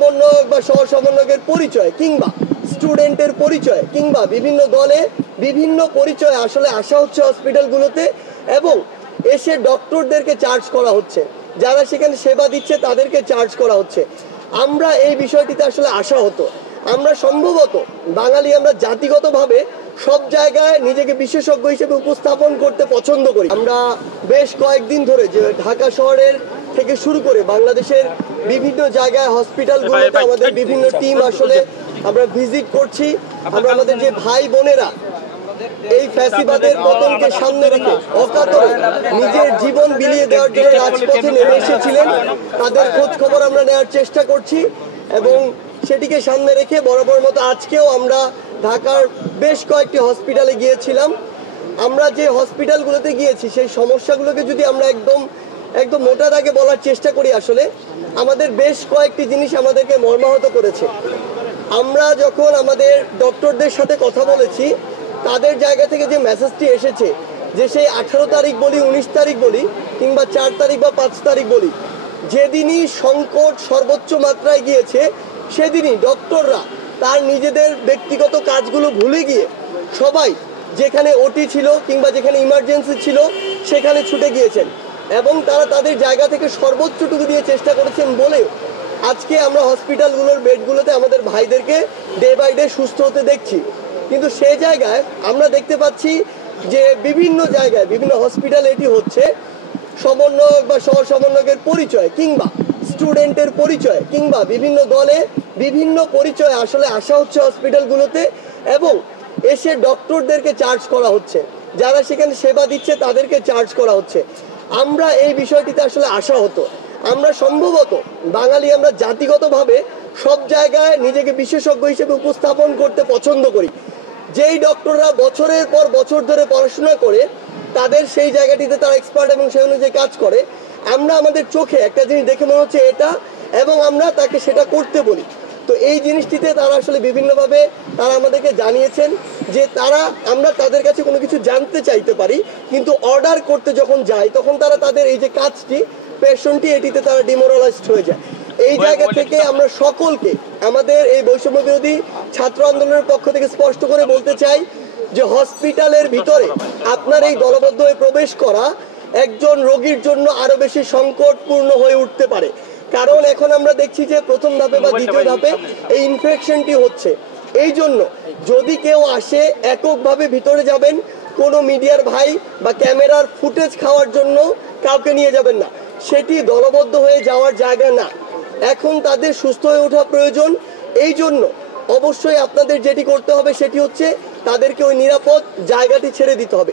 সমন্বয়ক বা সহ সমন্বয়কের পরিচয় কিংবা স্টুডেন্টের পরিচয় কিংবা বিভিন্ন দলে বিভিন্ন পরিচয় আসলে আসা হচ্ছে হসপিটালগুলোতে এবং এসে ডক্টরদেরকে চার্জ করা হচ্ছে, যারা সেখানে সেবা দিচ্ছে তাদেরকে চার্জ করা হচ্ছে। আমরা এই বিষয়টিতে আসলে আসা হতো, আমরা সম্ভবত বাঙালি, আমরা জাতিগতভাবে সব জায়গায় নিজেকে বিশেষজ্ঞ হিসেবে উপস্থাপন করতে পছন্দ করি। আমরা বেশ কয়েকদিন ধরে যে ঢাকা শহরের থেকে শুরু করে বাংলাদেশের বিভিন্ন জায়গায় হসপিটালগুলোতে আমাদের বিভিন্ন টিম আসলে আমরা ভিজিট করছি। আমরা আমাদের যে ভাই বোনেরা এই ফ্যাসিবাদের পতনকে সামনে রেখে অকাতরে নিজের জীবন বিলিয়ে দেওয়ার জন্য রাজপথে নেমে এসেছিলেন, তাদের খোঁজ খবর আমরা নেওয়ার চেষ্টা করছি এবং সেটিকে সামনে রেখে বরাবর মতো আজকেও আমরা ঢাকার বেশ কয়েকটি হসপিটালে গিয়েছিলাম। আমরা যে হসপিটালগুলোতে গিয়েছি সেই সমস্যাগুলোকে যদি আমরা একদম মোটা দাগে বলার চেষ্টা করি, আসলে আমাদের বেশ কয়েকটি জিনিস আমাদেরকে মর্মাহত করেছে। আমরা যখন আমাদের ডক্টরদের সাথে কথা বলেছি, তাদের জায়গা থেকে যে মেসেজটি এসেছে যে সেই 18 তারিখ বলি, 19 তারিখ বলি কিংবা 4 তারিখ বা 5 তারিখ বলি, যেদিনই সংকট সর্বোচ্চ মাত্রায় গিয়েছে সেদিনই ডক্টররা তার নিজেদের ব্যক্তিগত কাজগুলো ভুলে গিয়ে সবাই যেখানে ওটি ছিল কিংবা যেখানে ইমার্জেন্সি ছিল সেখানে ছুটে গিয়েছেন এবং তারা তাদের জায়গা থেকে সর্বোচ্চটুকু দিয়ে চেষ্টা করেছেন বলেও আজকে আমরা হসপিটালগুলোর বেডগুলোতে আমাদের ভাইদেরকে ডে বাই ডে সুস্থ হতে দেখছি। কিন্তু সেই জায়গায় আমরা দেখতে পাচ্ছি যে বিভিন্ন জায়গায় বিভিন্ন হসপিটাল এটি হচ্ছে সমন্বয়ক বা সহ সমন্বয়কের পরিচয় কিংবা স্টুডেন্টের পরিচয় কিংবা বিভিন্ন দলে বিভিন্ন পরিচয় আসলে আসা হচ্ছে হসপিটালগুলোতে এবং এসে ডক্টরদেরকে চার্জ করা হচ্ছে, যারা সেখানে সেবা দিচ্ছে তাদেরকে চার্জ করা হচ্ছে। আমরা এই বিষয়টিতে আসলে আসা হতো, আমরা সম্ভবত বাঙালি, আমরা জাতিগতভাবে সব জায়গায় নিজেকে বিশেষজ্ঞ হিসেবে উপস্থাপন করতে পছন্দ করি। যেই ডক্টররা বছরের পর বছর ধরে পড়াশোনা করে তাদের সেই জায়গাটিতে তারা এক্সপার্ট এবং সেই অনুযায়ী কাজ করে, আমরা আমাদের চোখে একটা জিনিস দেখে মনে হচ্ছে এটা এবং আমরা তাকে সেটা করতে বলি। তো এই জিনিসটিতে তারা আসলে বিভিন্নভাবে তারা আমাদেরকে জানিয়েছেন যে আমরা তাদের কাছে কোনো কিছু জানতে চাইতে পারি, কিন্তু অর্ডার করতে যখন যাই তখন তারা তাদের এই যে কাজটি, প্যাশনটি, এটিতে তারা ডিমোরালাইজড হয়ে যায়। এই জায়গা থেকে আমরা সকলকে আমাদের এই বৈষম্য বিরোধী ছাত্র আন্দোলনের পক্ষ থেকে স্পষ্ট করে বলতে চাই যে হসপিটালের ভিতরে আপনার এই দলবদ্ধ হয়ে প্রবেশ করা একজন রোগীর জন্য আরো বেশি সংকটপূর্ণ হয়ে উঠতে পারে। কারণ এখন আমরা দেখছি যে প্রথম ধাপে বা দ্বিতীয় ধাপে এই ইনফেকশনটি হচ্ছে। এই জন্য যদি কেউ আসে এককভাবে ভিতরে যাবেন, কোনো মিডিয়ার ভাই বা ক্যামেরার ফুটেজ খাওয়ার জন্য কাউকে নিয়ে যাবেন না, সেটি দলবদ্ধ হয়ে যাওয়ার জায়গা না। এখন তাদের সুস্থ হয়ে ওঠা প্রয়োজন। এই জন্য অবশ্যই আপনাদের যেটি করতে হবে সেটি হচ্ছে তাদেরকে ওই নিরাপদ জায়গাটি ছেড়ে দিতে হবে।